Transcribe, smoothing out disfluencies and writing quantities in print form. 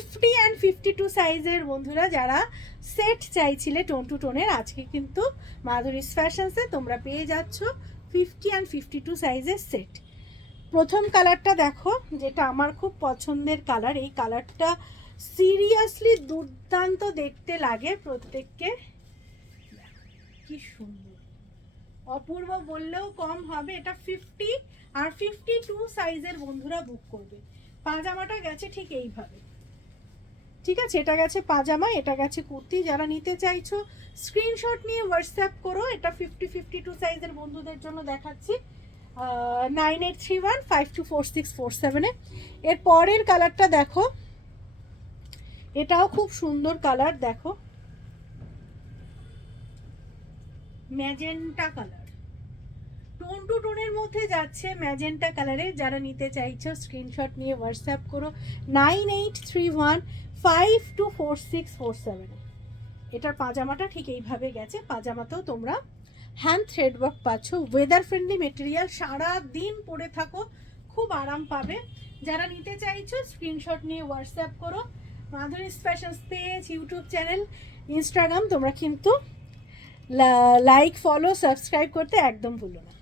50 and 52 সাইজের বন্ধুরা যারা সেট চাইছিলে টোন টু টোনের, আজকে কিন্তু মাধুরীস ফ্যাশনসে তোমরা পেয়ে যাচ্ছ 50 and 52 সাইজের সেট। প্রথম কালারটা দেখো, যেটা আমার খুব পছন্দের কালার। এই কালারটা সিরিয়াসলি দুর্দান্ত দেখতে লাগে প্রত্যেককে, কি সুন্দর, অপূর্ব বললেও কম হবে। এটা 50 আর 52 সাইজের বন্ধুরা বুক করবে। পাজামাটা গেছে ঠিক এইভাবে, ঠিক আছে, এটা গেছে পাজামা, এটা গেছে কুর্তি। যারা নিতে চাইছো স্ক্রিনশট নিয়ে হোয়াটসঅ্যাপ করো। এটা 50-52 সাইজের বন্ধুদের জন্য দেখাচ্ছি 9831524647-এ। এর পরের কালারটা দেখো, এটাও খুব সুন্দর কালার, দেখো ম্যাজেন্টা কালার, টোন টু টোনের মধ্যে যাচ্ছে ম্যাজেন্টা কালারে। যারা নিতে চাইছো স্ক্রিনশট নিয়ে হোয়াটসঅ্যাপ করো 9831524647-এ। এটার পাজামাটা ঠিক এইভাবে গেছে। পাজামাতেও তোমরা হ্যান্ড থ্রেড ওয়ার্ক পাচ্ছ, ওয়েদার ফ্রেন্ডলি মেটেরিয়াল, সারা দিন পরে থাকো, খুব আরাম পাবে। যারা নিতে চাইছো স্ক্রিনশট নিয়ে হোয়াটসঅ্যাপ করো। Madhuri's fashions page, YouTube channel, Instagram তোমরা কিন্তু লাইক, ফলো, সাবস্ক্রাইব করতে একদম ভুলো না।